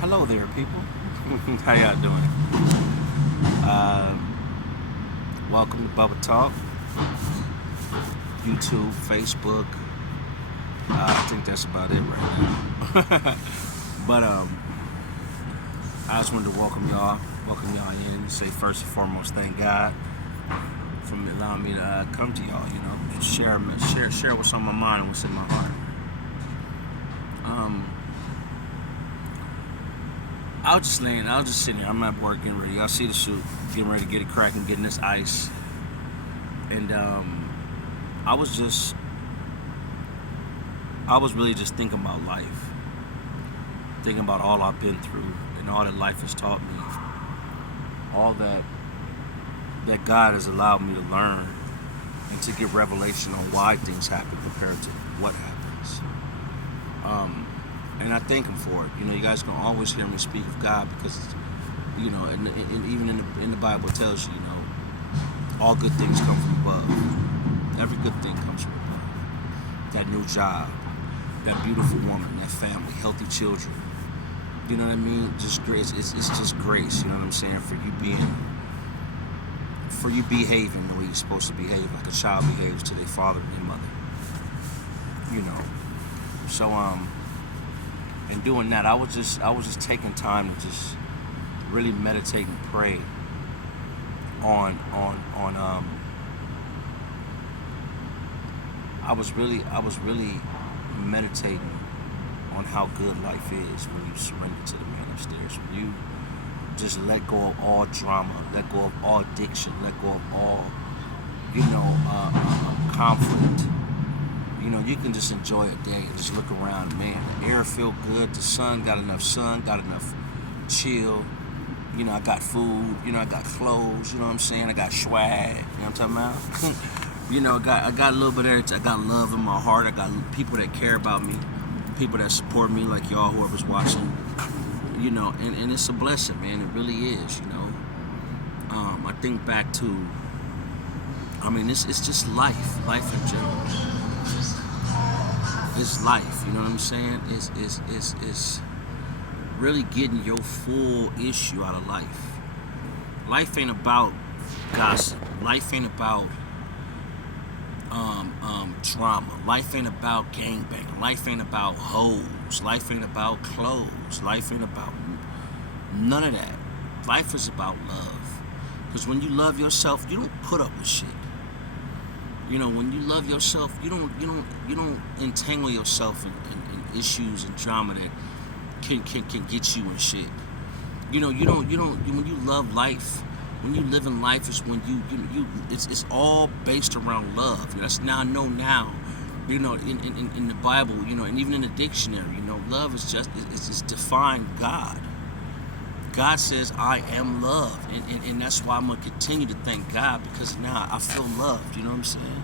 Hello there, people. How y'all doing? Uh, Welcome to Bubba Talk, YouTube, Facebook. I think that's about it right now. but I just wanted to welcome y'all in, and say first and foremost, thank God for allowing me to come to y'all. You know, just share what's on my mind and what's in my heart. Um, I was just sitting here. I'm at work getting ready. Y'all see the shoot, getting ready to get it cracking, getting this ice, and I was just, I was really just thinking about life, thinking about all I've been through and all that life has taught me, all that God has allowed me to learn and to give revelation on why things happen compared to what happens. And I thank Him for it. You know, you guys can always hear me speak of God because, you know, and even in the Bible it tells you, you know, all good things come from above. Every good thing comes from above. That new job, that beautiful woman, that family, healthy children. You know what I mean? Just grace. It's just grace. You know what I'm saying? For you behaving the way you're supposed to behave, like a child behaves to their father and their mother. You know. So and doing that, I was just taking time to just really meditate and pray on I was really meditating on how good life is when you surrender to the man upstairs. When you just let go of all drama, let go of all addiction, let go of all, conflict. You know, you can just enjoy a day and just look around. Man, the air feel good. The sun, got enough chill. You know, I got food. You know, I got clothes. You know what I'm saying? I got swag. You know what I'm talking about? You know, I got a little bit of everything. I got love in my heart. I got people that care about me, people that support me, like y'all, whoever's watching. You know, and it's a blessing, man. It really is. You know, I think back to. I mean, it's just life in general. It's life. You know what I'm saying? It's really getting your full issue out of life. Life ain't about gossip. Life ain't about drama. Life ain't about gangbanging. Life ain't about hoes. Life ain't about clothes. Life ain't about none of that. Life is about love. Because when you love yourself, you don't put up with shit. You know, when you love yourself, you don't entangle yourself in issues and drama that can get you and shit. You know, you don't when you love life, when you live in life is when you it's all based around love. That's now I know now. You know, in the Bible, you know, and even in the dictionary, you know, love is it's defined God. God says I am love, and that's why I'm gonna continue to thank God because now I feel loved. You know what I'm saying?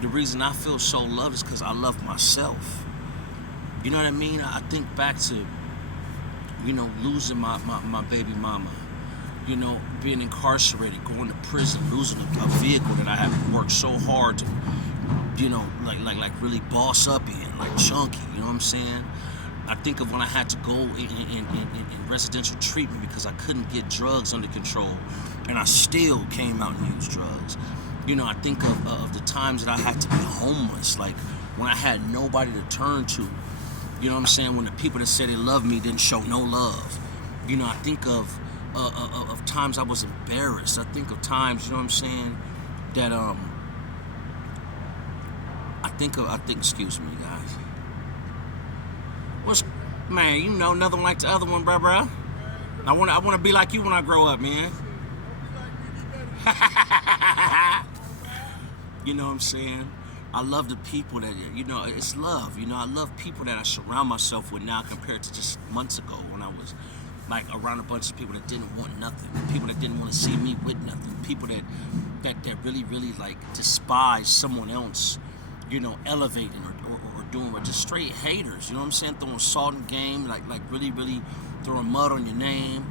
The reason I feel so loved is because I love myself. You know what I mean? I think back to, you know, losing my baby mama. You know, being incarcerated, going to prison, losing a vehicle that I have worked so hard to, you know, like really boss up in, like chunky. You know what I'm saying? I think of when I had to go in residential treatment because I couldn't get drugs under control, and I still came out and used drugs. You know, I think of the times that I had to be homeless, like when I had nobody to turn to. You know what I'm saying? When the people that said they loved me didn't show no love. You know, I think of times I was embarrassed. I think of times, you know what I'm saying, that excuse me, guys. What's man? You know, nothing like the other one, bruh. I wanna be like you when I grow up, man. You know what I'm saying? I love the people that, you know, it's love. You know, I love people that I surround myself with now compared to just months ago when I was like around a bunch of people that didn't want nothing, people that didn't want to see me with nothing, people that really like despise someone else, you know, elevating or doing, or just straight haters. You know what I'm saying? Throwing salt in the game, like really throwing mud on your name.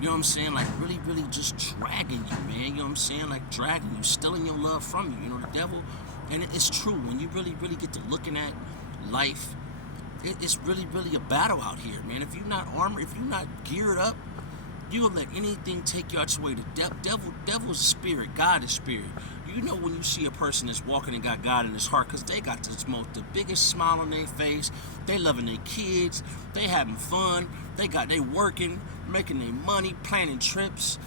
You know what I'm saying? Like really just dragging you, man. You know what I'm saying? Like dragging you, stealing your love from you. You know, the devil. And it's true when you really get to looking at life it's really, really a battle out here, man. If you're not armored, if you're not geared up, you will let anything take you out your way. The devil's spirit, God is spirit. You know when you see a person that's walking and got God in his heart, because they got the biggest smile on their face. They loving their kids. They having fun. They working, making their money, planning trips.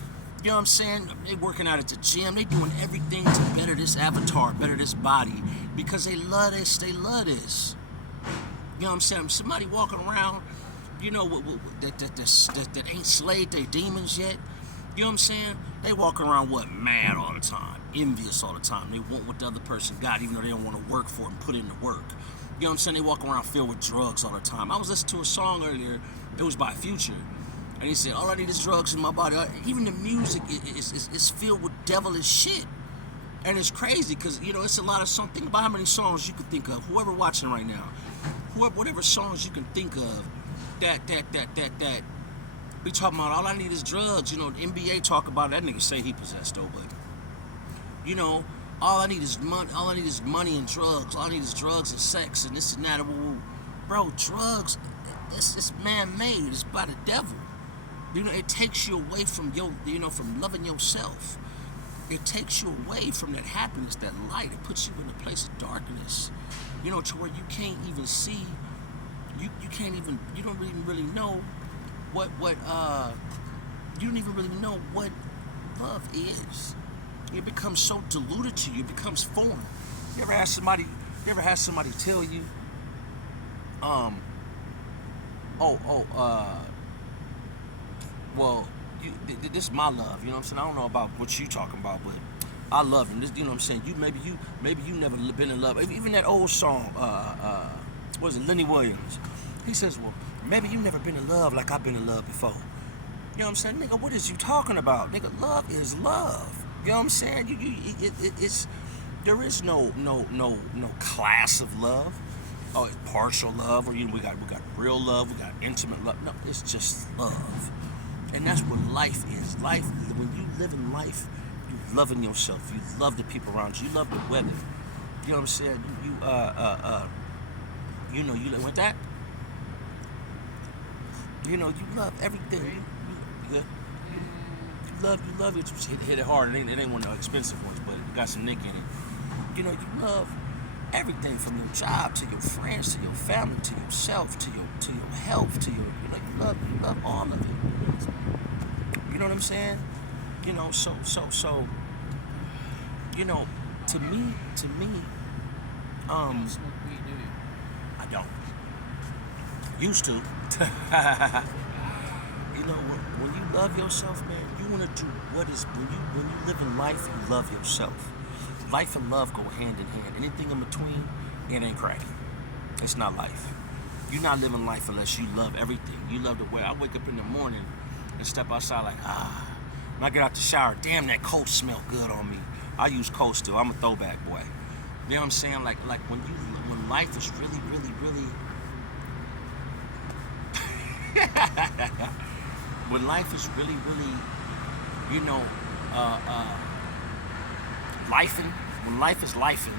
You know what I'm saying? They working out at the gym. They doing everything to better this avatar, better this body, because they love this. They love this. You know what I'm saying? Somebody walking around, you know, that ain't slayed their demons yet. You know what I'm saying? They walk around mad all the time, envious all the time. They want what the other person got, even though they don't want to work for it and put in the work. You know what I'm saying? They walk around filled with drugs all the time. I was listening to a song earlier. It was by Future, and he said, "All I need is drugs in my body." Even the music is filled with devilish shit, and it's crazy because you know it's a lot of songs. Think about how many songs you could think of. Whoever watching right now, whatever songs you can think of, that we talking about. All I need is drugs. You know, the NBA talk about it. That nigga say he possessed though, but you know, all I need is money. All I need is money and drugs. All I need is drugs and sex and this and that. Bro, drugs, it's man-made. It's by the devil. You know, it takes you away from from loving yourself. It takes you away from that happiness, that light. It puts you in a place of darkness. You know, to where you can't even see. You don't even really know what you don't even really know what love is. It becomes so diluted to you. It becomes foreign. You ever had somebody tell you, well, this is my love. You know what I'm saying? I don't know about what you talking about, but I love him. This, you know what I'm saying? Maybe you never been in love. Even that old song, what is it, Lenny Williams? He says, well, maybe you never been in love like I've been in love before. You know what I'm saying? Nigga, what is you talking about? Nigga, love is love. You know what I'm saying? It's there is no class of love. Oh, it's partial love, or we got real love, we got intimate love. No, it's just love. And that's what life is. Life, when you live in life, you loving yourself. You love the people around you. You love the weather. You know what I'm saying? You with that. You know, you love everything. You love it. Hit it hard. It ain't one of the expensive ones, but it got some nick in it. You know, you love everything from your job to your friends to your family to yourself to your health to your you love all of it. You know what I'm saying? You know, so you know, to me, I don't. Used to. You know, when you love yourself, man, you want to do what is when you live in life, you love yourself. Life and love go hand in hand. Anything in between, it ain't cracking. It's not life. You're not living life unless you love everything. You love the way I wake up in the morning and step outside like, when I get out the shower, damn, that coat smell good on me. I use coat still. I'm a throwback boy. You know what I'm saying? Like when life is really, really, really when life is really, really, you know, lifing, when life is lifing,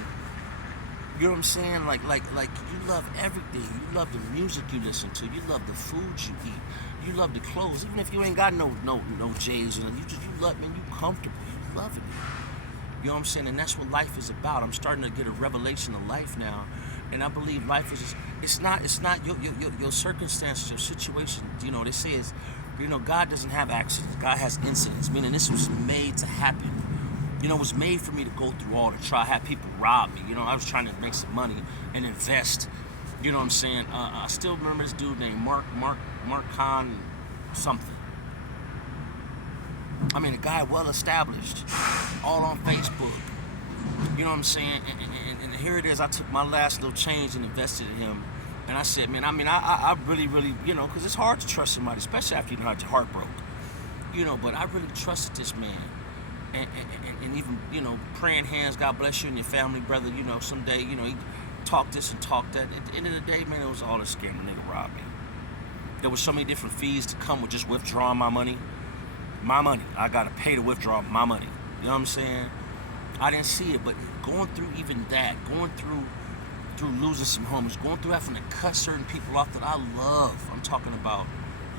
you know what I'm saying? Like you love everything. You love the music you listen to. You love the food you eat. You love the clothes, even if you ain't got no J's in it. You love, man. You comfortable. You loving it. You know what I'm saying? And that's what life is about. I'm starting to get a revelation of life now, and I believe life is. It's not your circumstances, your situation. You know, they say is, you know, God doesn't have accidents. God has incidents. Meaning this was made to happen. You know, it was made for me to go through all the trial. Have people rob me. You know, I was trying to make some money and invest. You know what I'm saying? I still remember this dude named Mark Khan something. I mean, a guy well established, all on Facebook. You know what I'm saying? And here it is. I took my last little change and invested in him. And I said, man, I really, really, you know, because it's hard to trust somebody, especially after you know your heart broke. You know, but I really trusted this man. And even, you know, praying hands, God bless you and your family, brother. You know, someday, you know, he talked this and talked that. At the end of the day, man, it was all a scam. The nigga robbed me. There was so many different fees to come with just withdrawing my money. My money. I got to pay to withdraw my money. You know what I'm saying? I didn't see it, but going through even that, going through through losing some homies, going through having to cut certain people off that I love. I'm talking about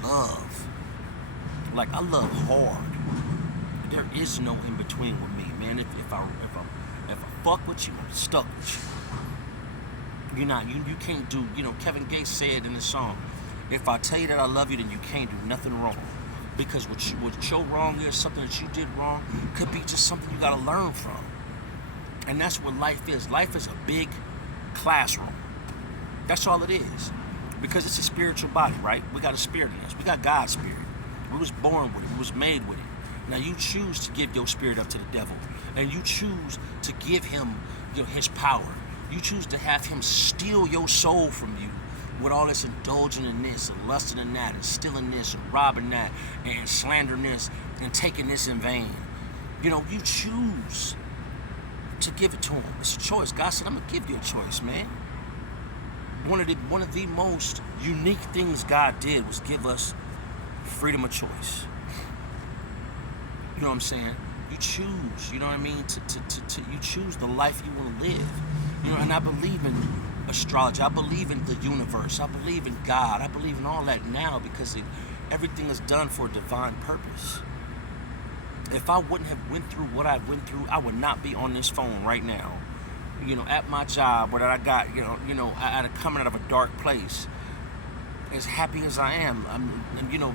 love. Like, I love hard. There is no in between with me, man. If I fuck with you, I'm stuck with you. You're not. You can't do. You know, Kevin Gates said in the song, "If I tell you that I love you, then you can't do nothing wrong." Because what your wrong is, something that you did wrong, could be just something you gotta learn from. And that's what life is. Life is a big classroom. That's all it is. Because it's a spiritual body, right? We got a spirit in us. We got God's spirit. We was born with it. We was made with it. Now you choose to give your spirit up to the devil. And you choose to give him his power. You choose to have him steal your soul from you with all this indulging in this and lusting in that and stealing this and robbing that and slandering this and taking this in vain. You choose to give it to him. It's a choice. God said, I'm going to give you a choice, man. One of the most unique things God did was give us freedom of choice. You know what I'm saying? You choose, you know what I mean? You choose the life you want to live. And I believe in astrology. I believe in the universe. I believe in God. I believe in all that now because everything is done for a divine purpose. If I wouldn't have went through what I went through, I would not be on this phone right now. At my job, where I got, coming out of a dark place, as happy as I am, I'm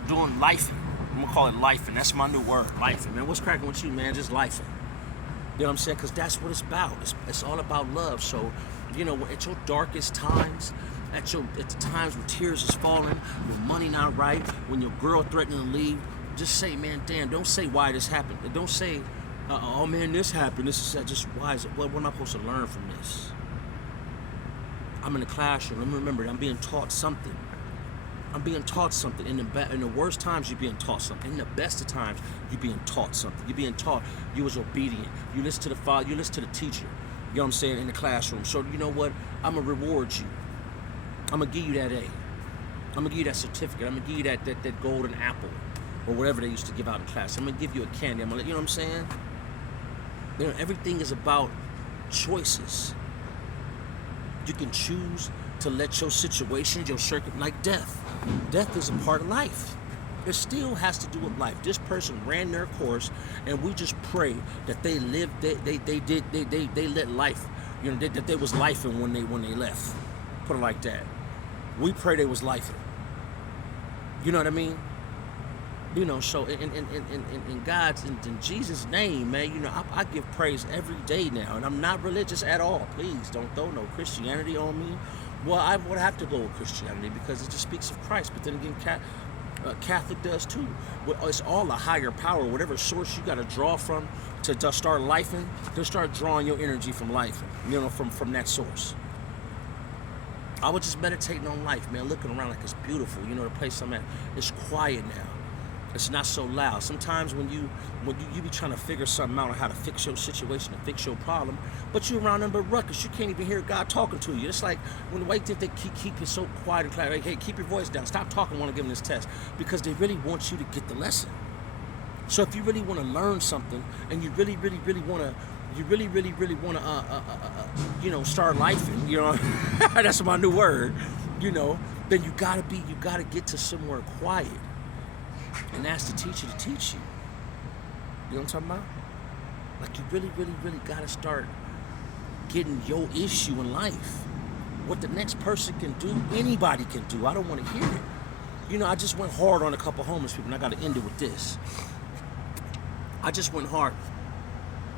doing life. I'm gonna call it life, and that's my new word, life. Man, what's cracking with you, man? Just life. You know what I'm saying? Because that's what it's about. It's all about love. So, at your darkest times, at the times when tears is falling, your money not right, when your girl threatening to leave, just say, man, damn. Don't say why this happened. Don't say, oh man, this happened. This is just why is it? What am I supposed to learn from this? I'm in the classroom. Let me remember, I'm being taught something. I'm being taught something. In the worst times, you're being taught something. In the best of times, you're being taught something. You're being taught. You was obedient. You listen to the father. You listen to the teacher. You know what I'm saying? In the classroom. So you know what? I'm gonna reward you. I'm gonna give you that A. I'm gonna give you that certificate. I'm gonna give you that golden apple, or whatever they used to give out in class. I'm gonna give you a candy. I'm gonna, you know what I'm saying? Everything is about choices. You can choose to let your situation, your circuit, like death. Death is a part of life. It still has to do with life. This person ran their course, and we just pray that they lived. They let life. That there was life in when they left. Put it like that. We pray there was life in. You know what I mean? So in God's, in Jesus' name, man, I give praise every day now, and I'm not religious at all. Please don't throw no Christianity on me. Well, I would have to go with Christianity because it just speaks of Christ. But then again, Catholic does too. It's all a higher power, whatever source you got to draw from to start lifing. To start drawing your energy from life, from that source. I was just meditating on life, man, looking around like it's beautiful. The place I'm at, it's quiet now. It's not so loud. Sometimes when you be trying to figure something out on how to fix your situation and fix your problem, but you're around them but ruckus, you can't even hear God talking to you. It's like when the white think they keep it so quiet and quiet. Like, hey, keep your voice down. Stop talking when I give them this test, because they really want you to get the lesson. So if you really want to learn something, and you really want to, start lifing, that's my new word, then you gotta get to somewhere quiet. And ask the teacher to teach you. You know what I'm talking about? Like, you really gotta start getting your issue in life. What the next person can do, anybody can do. I don't want to hear it. I just went hard on a couple homeless people, and I gotta end it with this. I just went hard.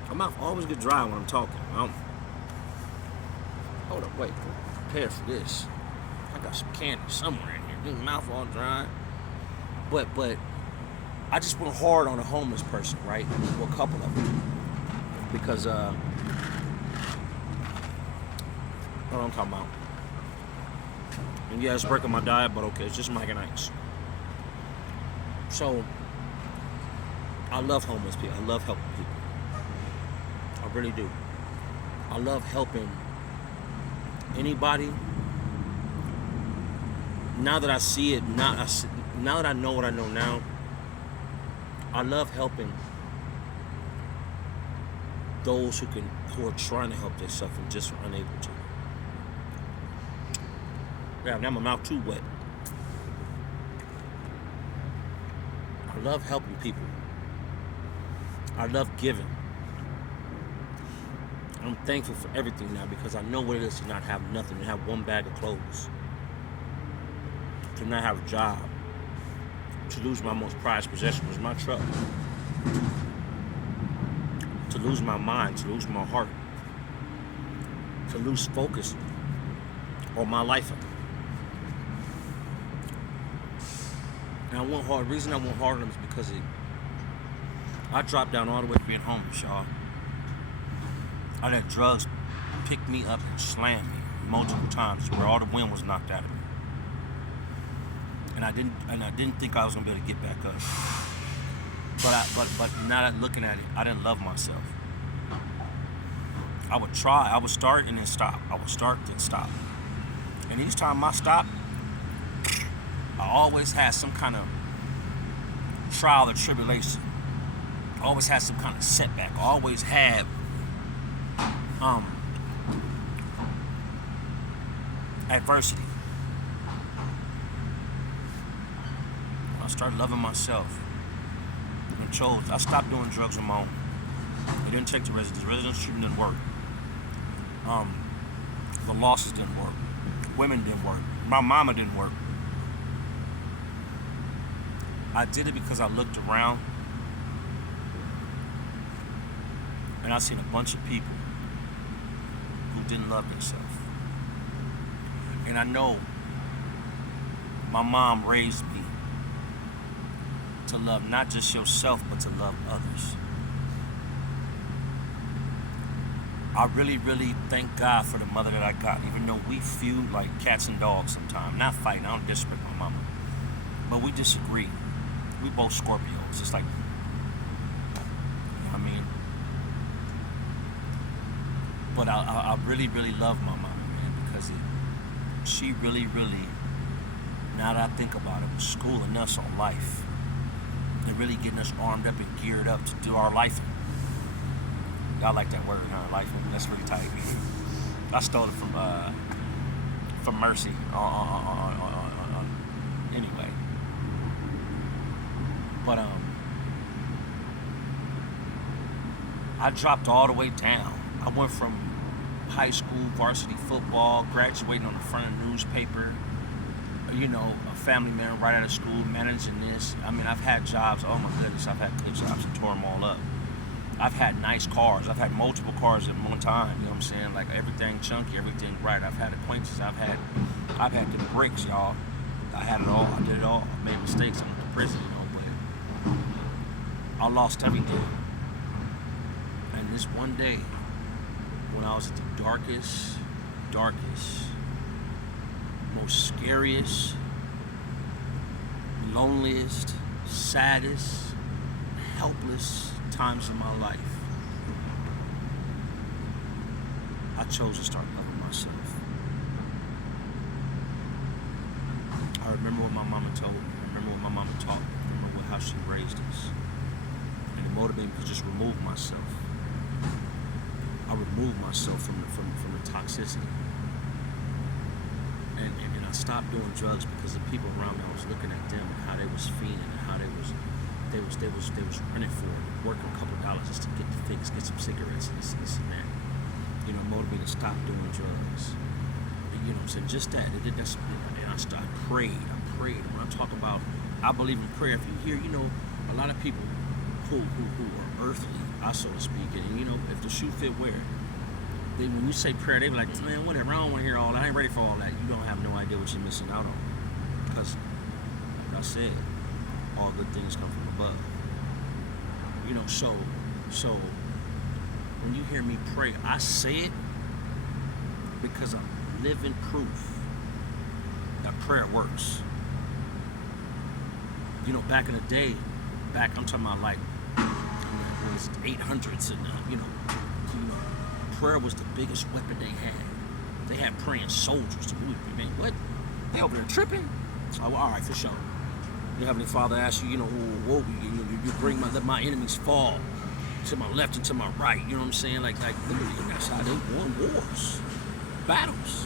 My mouth always get dry when I'm talking. Hold up, wait. Prepare for this. I got some candy somewhere in here. My mouth all dry. But I just went hard on a homeless person, right? Well, a couple of them. Because, what I'm talking about. And yeah, it's breaking my diet, but okay, it's just Mike and Ike's. So, I love homeless people. I love helping people. I really do. I love helping anybody. Now that I see it, now that I know what I know now, I love helping those who are trying to help themselves and just are unable to. Yeah, now my mouth too wet. I love helping people. I love giving. I'm thankful for everything now because I know what it is to not have nothing, to have one bag of clothes, to not have a job, to lose my most prized possession was my truck, to lose my mind, to lose my heart, to lose focus on my life. And I want hard. The reason I want hard on them is because I dropped down all the way to being homeless, y'all. I let drugs pick me up and slam me multiple times where all the wind was knocked out of me. And I didn't think I was gonna be able to get back up. But now that looking at it, I didn't love myself. I would try, I would start and then stop. I would start then stop. And each time I stopped, I always had some kind of trial or tribulation. I always had some kind of setback. I always had adversity. I started loving myself and chose. I stopped doing drugs on my own. I didn't take the residence. The residence treatment didn't work. The losses didn't work. Women didn't work. My mama didn't work. I did it because I looked around and I seen a bunch of people who didn't love themselves. And I know my mom raised me to love not just yourself, but to love others. I really, really thank God for the mother that I got, even though we feud like cats and dogs sometimes. Not fighting, I don't disrespect my mama. But we disagree. We both Scorpios. It's like, you know what I mean? But I really, really love my mama, man, because she really, really, now that I think about it, was schooling us on life. And really getting us armed up and geared up to do our life. Y'all like that word, huh? Life. That's really tight. I stole it from Mercy. Anyway. But I dropped all the way down. I went from high school, varsity football, graduating on the front of the newspaper, you know, a family man right out of school, managing this. I mean, I've had jobs, oh my goodness, I've had good jobs and tore them all up. I've had nice cars. I've had multiple cars at one time, you know what I'm saying? Like everything chunky, everything right. I've had acquaintances. I've had the bricks, y'all. I had it all. I did it all. I made mistakes. I went to prison, you know, but I lost everything. And this one day, when I was at the darkest, most scariest, loneliest, saddest, helpless times in my life, I chose to start loving myself. I remember what my mama told me. I remember what my mama taught me. I remember how she raised us. And it motivated me to just remove myself. I removed myself from the toxicity. And I stopped doing drugs because the people around me, I was looking at them and how they was fiending and how they was running for it, working a couple dollars just to get the fix, get some cigarettes and this and that. You know, motivated to stop doing drugs. And, you know what I'm saying? Just that. And I prayed. When I talk about, I believe in prayer. If you hear, you know, a lot of people who are earthly, so to speak, and you know, if the shoe fit where, when you say prayer, they be like, man, whatever, I don't want to hear all that. I ain't ready for all that. You don't have no idea what you're missing out on. Because, like I said, all good things come from above. You know, so when you hear me pray, I say it because I'm living proof that prayer works. You know, back in the day, I'm talking about like, it was 800s and you know, prayer was the biggest weapon they had. They had praying soldiers. Man, what? They over there tripping? Oh, all right, for sure. Your Heavenly Father asks you, you know, you bring let my enemies fall to my left and to my right. You know what I'm saying? Like literally, that's how they won wars, battles.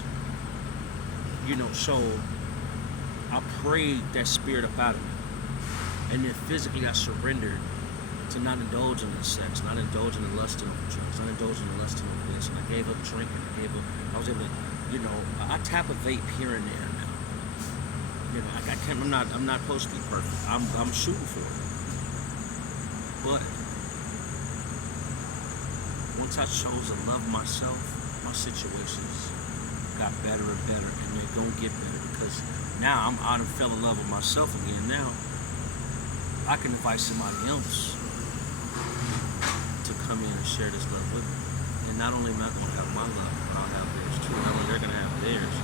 So I prayed that spirit up out of me. And then physically I surrendered to not indulging in sex, not indulging in lusting over drugs, not indulging in lusting over this. And I gave up drinking. I was able to, I tap a vape here and there now. I can't, I'm not supposed to be perfect. I'm shooting for it. But once I chose to love myself, my situations got better and better, and they're gonna get better because now I'm out and fell in love with myself again. Now I can invite somebody else to come in and share this love with me. And not only am I gonna have my love, but I'll have theirs too. Not only they're gonna have theirs,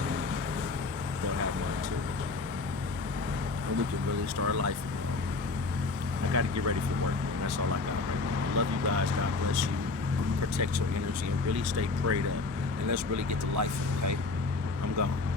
they'll have mine too. And we can really start life. I gotta get ready for work. And that's all I got right now. I love you guys. God bless you. Protect your energy and really stay prayed up. And let's really get to life, okay? I'm gone.